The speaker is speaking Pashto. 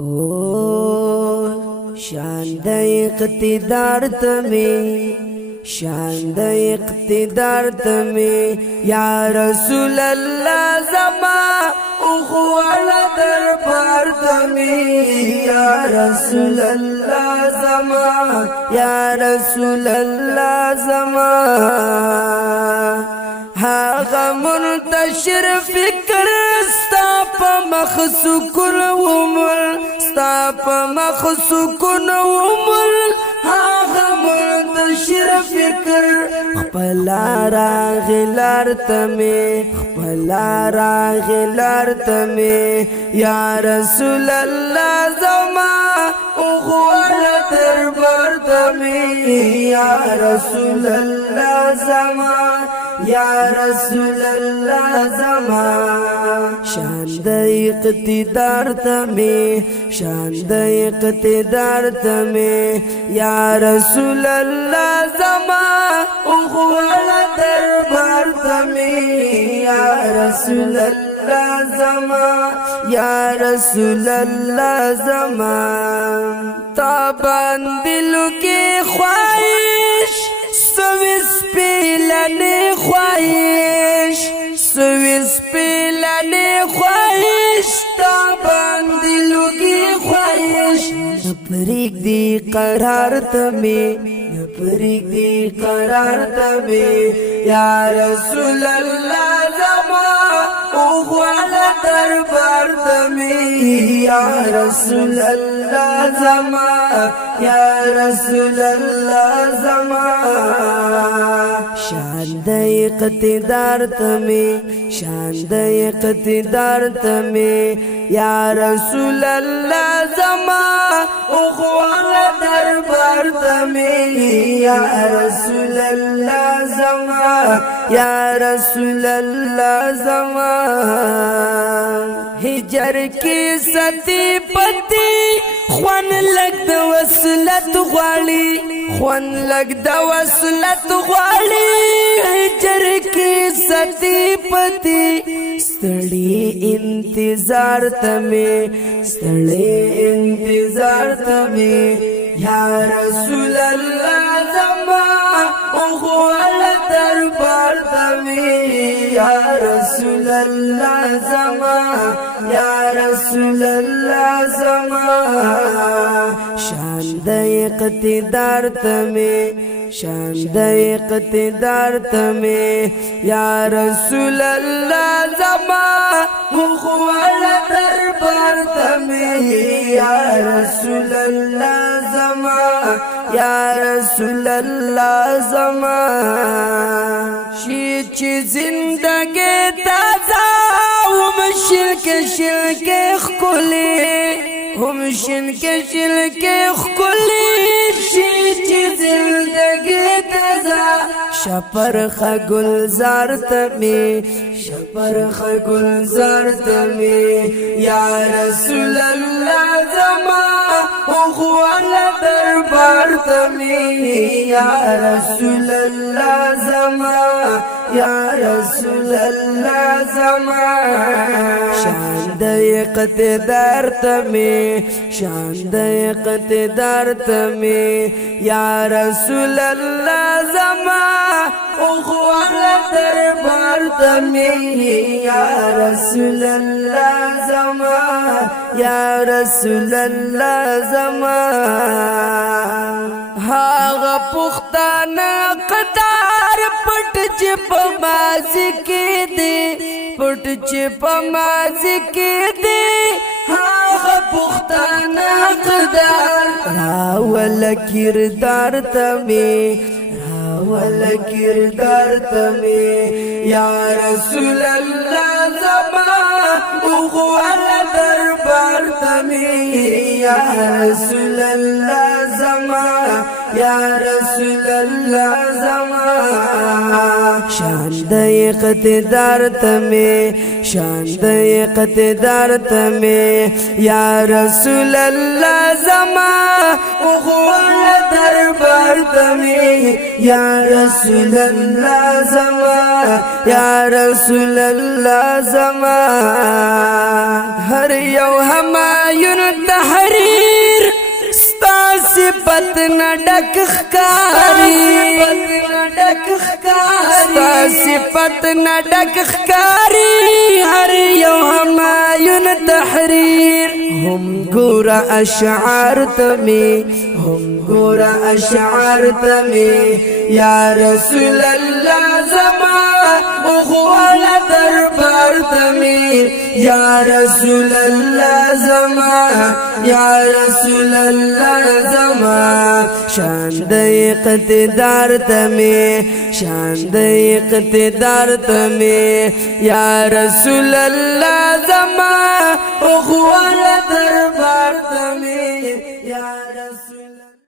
او شان د اقتدار تمه شان د اقتدار تمه یا رسول الله زما او خواله دربار تمه یا رسول الله زما یا رسول الله زما هاغه منتشر فکر ستا په مخ سکون ومل ستا په مخ سکون ومل هاغه منتشر فکر خپل راغلار تمه خپل راغلار تمه یا رسول الله زما او غواړه دربار تمه یا رسول الله زما یا رسول الله زما شان د اقتدار تمه شان د اقتدار تمه یا رسول الله زما او غواړه دربار تمه یا رسول الله زما یا رسول الله زما تا باندې کې خواهش سویس پیلنے خواهش سویس پیلنے خواهش تا باندې لوګي خواهش پریک دی قرار تمه پریک دی قرار تمه یا رسول الله زما او غواړه دربار تمه یا رسول الله زما یا رسول الله زما شان د اقتدار تمه شان د اقتدار تمه یا رسول الله زما او غواړه دربار تمه یا رسول الله زما یا رسول الله زما هجر کی ستی پتی خوان لگ د وصلت غواړي خوان لگ د وصلت غواړي هجر کی ستی پتی ستړي انتظار تمه ستړي انتظار تمه یا رسول الله زما او غواړه دربار تمه یا رسول الله زما یا رسول الله زما شان د اقتدار تمه شان د اقتدار تمه یا رسول الله زما او غواړه دربار تمه یا رسول الله زما یا رسول الله زما شي چې زندګي تازه ومشل کې خولي هم شن کې شل کې خولي شي چې زندګي تازه شپر خګلزار تمه شپر خګلزار تمه یا رسول الله زما او غواړه دربار تمه یا رسول الله زما یا رسول الله زما شان د اقتدار تمه شان د اقتدار تمه یا رسول الله زما او غواړه دربار تمه یا رسول الله زما یا رسول الله زما هاغه پختانه قطار پټ چې په مازی کې دی پټ چې په مازی کې دی هاغه پختانه قطار راول کردار تمه راول کردار تمه یا رسول الله زما او غواړه دربار تمه یا رسول الله زما یا رسول الله زما شان د اقتدار تمه شان د اقتدار تمه یا رسول الله زما او غواړه دربار تمه یا رسول الله زما یا رسول الله زما هر یو همایون ته صفت نہ ڈک خکاری ستا صفت نہ ڈک خکاری ہر یو ہمایون تحریر ہم گورا اشعار تمہیں ہم گورا اشعار تمہیں یا رسول اللہ زمان اخوانا دربار تمہیں یا رسول اللہ زمان یا رسول اللہ زمان شاند اقتدار تمہیں شاند اقتدار تمہیں یا رسول اللہ زمان اخوانا دربار تمہیں